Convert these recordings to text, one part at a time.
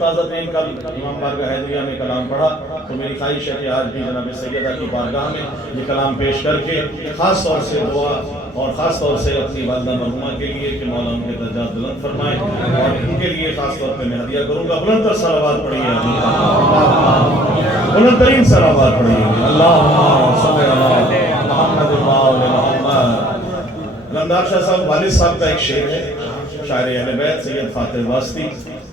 تازہ ترین کل امام بارگاہ حیدریہ میں کلام پڑھا تو میری خواہش ہے کہ آج بھی جناب سیدہ کی بارگاہ میں یہ کلام پیش کر کے خاص طور سے دعا اور خاص طور سے اپنی والدہ مرحومہ کے لیے کہ مولا ان کے درجات بلند فرمائے اور ان کے لیے خاص طور پہ میں ہدیہ کروں گا۔ بلند تر صلوات پڑھیے، بلند ترین صلوات پڑھیے، اللہم صلی علی محمد و محمد۔ علمدار شاہ صاحب والد صاحب کا ایک شعر ہے، شاعر اہل بیت سید فاتح واسطی،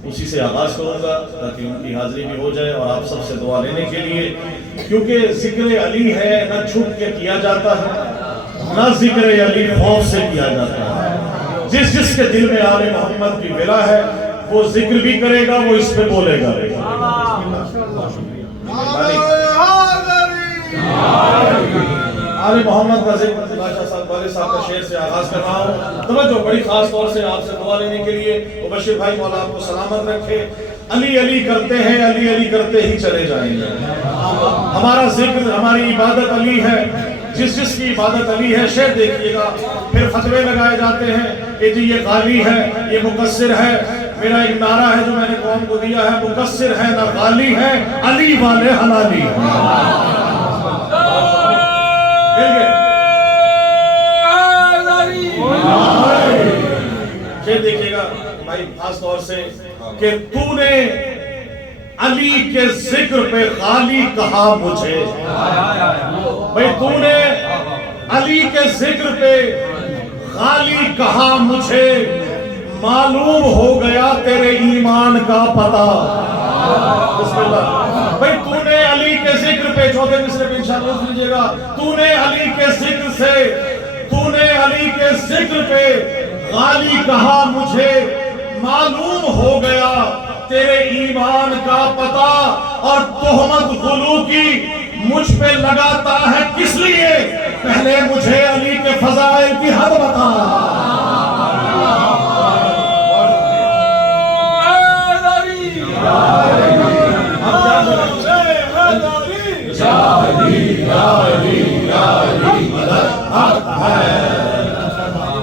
اسی سے آغاز کروں گا تاکہ ان کی حاضری بھی ہو جائے اور آپ سب سے دعا لینے کے لیے، کیونکہ ذکر علی ہے نہ چھپ کے کیا جاتا ہے نہ ذکر علی خوف سے کیا جاتا ہے۔ جس جس کے دل میں آل محمد کی ولا ہے وہ ذکر بھی کرے گا، وہ اس پہ بولے گا۔ آل محمد کا ذکر بادشاہ صاحب والد صاحب کا شعر سے آغاز کر رہا ہوں، توجہ بڑی خاص طور سے آپ سے دعا لینے کے لیے۔ مبشر بھائی مولا آپ کو سلامت رکھے۔ علی علی کرتے ہیں، علی علی کرتے ہی چلے جائیں گے۔ ہمارا ذکر، ہماری عبادت علی ہے، جس جس کی عبادت علی ہے۔ شعر دیکھیے گا، پھر فتوے لگائے جاتے ہیں کہ جی یہ غالی ہے، یہ مقصر ہے۔ میرا ایک نعرہ ہے جو میں نے قوم کو دیا ہے، مقصر ہے نہ غالی ہے، علی والے حلالی ہیں۔ یہ دیکھئے گا بھائی خاص طور سے کہ تو نے علی کے ذکر پہ غالی کہا مجھے، بھائی تو نے علی کے ذکر پہ غالی کہا مجھے، معلوم ہو گیا تیرے ایمان کا پتہ۔ بسم اللہ۔ بھئی تو نے علی کے ذکر پہ، چوتھے مصرے پہ انشاءاللہ روک لیجئے گا، تو نے علی کے ذکر سے، تو نے علی کے ذکر پہ غالی کہا مجھے، معلوم ہو گیا تیرے ایمان کا پتہ، اور تہمت غلو کی مجھ پہ لگاتا ہے کس لیے؟ پہلے مجھے علی کے فضائل کی حد بتا۔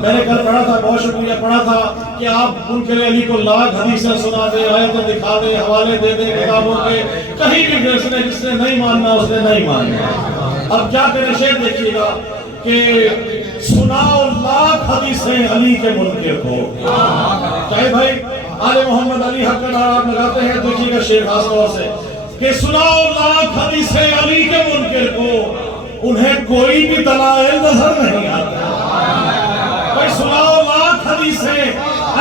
میں نے کل پڑھا تھا، بہت شکریہ، پڑھا تھا کہ آپ منکر علی کو لاکھ حدیثیں سنا دیں، آیتیں دکھا دیں، حوالے دے دیں کتابوں کے، کہیں بھی جس نے نہیں ماننا اس نے نہیں ماننا۔ اب کیا کریں؟ شعر دیکھیے گا کہ سناؤ لاکھ حدیثیں علی کے منکر کو۔ چاہے بھائی آل محمد علی حق کا نعرہ آپ لگاتے ہیں، دیکھیے گا شعر خاص طور سے کہ سناؤ لاکھ حدیثیں علی کے منکر کو، انہیں کوئی بھی دلائل نظر نہیں آتا۔ بھائی سناؤ لاکھ حدیثیں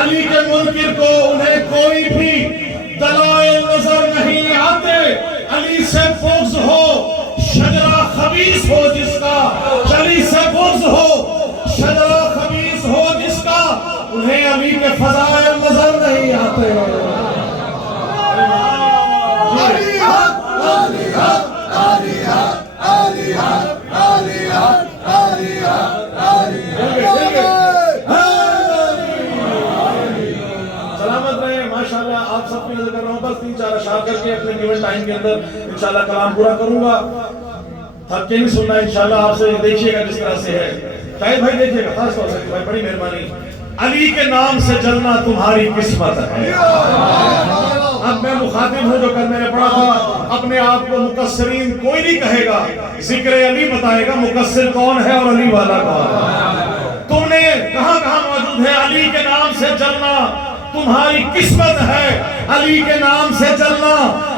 علی کے منکر کو، انہیں کوئی بھی دلائل نظر نہیں آتے۔ علی سے بغض ہو شجرہ خبیث ہو جس کا، علی سے بغض ہو شجرہ خبیث ہو جس کا، انہیں علی کے فضائل نظر نہیں آتے۔ علی حق، علی حق، علی حق، علی حق، علی حق، علی حق، علی حق۔ سلامت رہے، ماشاءاللہ۔ آپ سب کی نظر کر رہا ہوں، بس 3-4 اشعار کر کے اپنے گیون ٹائم کے اندر انشاءاللہ کلام پورا کروں گا۔ تھک کے نہیں سننا انشاءاللہ، آپ سے دیکھیے گا جس طرح سے ہے۔ شاید بھائی دیکھیے گا، خاص طور سے بھائی بڑی مہربانی، علی کے نام سے جلنا تمہاری قسمت ہے۔ اب میں مخاطب ہوں جو کل میں نے پڑھا تھا، اپنے آپ کو مقصرین کوئی نہیں کہے گا، ذکر علی بتائے گا مقصر کون ہے اور علی والا کون ہے۔ تم نے کہاں کہاں موجود ہے؟ علی کے نام سے جلنا تمہاری قسمت ہے، علی کے نام سے جلنا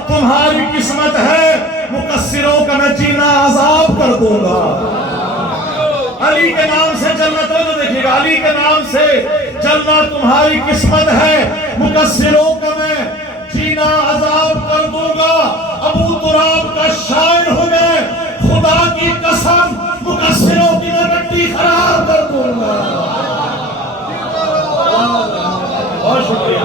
تمہاری قسمت ہے، مقصروں کا میں جینا عذاب کر دوں گا۔ علی کے نام سے جلنا، تو دیکھیے گا، علی کے نام سے جلنا تمہاری قسمت ہے، مقصروں کا میں جینا عذاب کر دوں گا۔ ابو تراب کا شاعر ہو گئے، خدا کی قسم مقصروں کی میں مٹی خراب کر دوں گا۔ بہت شکریہ،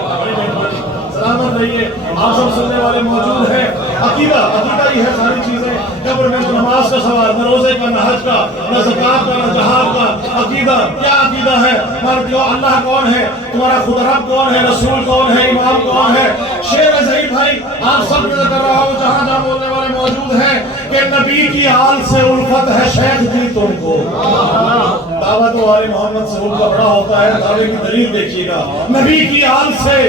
سلامت رہیے۔ آپ سب سننے والے موجود ہیں۔ عقیدہ ہی ہے ساری چیزیں، قبر میں نماز کا سوال، نہ روزے کا، نہ حج کا، نہ زکوٰۃ کا، نہ جہاد کا۔ عقیدہ کیا عقیدہ ہے؟ اللہ کون ہے؟ تمہارا خدا رب کون ہے؟ رسول کون ہے؟ امام کون ہے؟ شعر ظہیر بھائی آپ سب نظر کر رہا ہوں، جہاں جہاں بولنے والے موجود ہیں کہ نبی کی آل سے الفت ہے شیخ جی تم کو۔ دعوت والے محمد سے ان کا بڑا ہوتا ہے، دعوے کی دلیل دیکھیے گا، نبی کی آل سے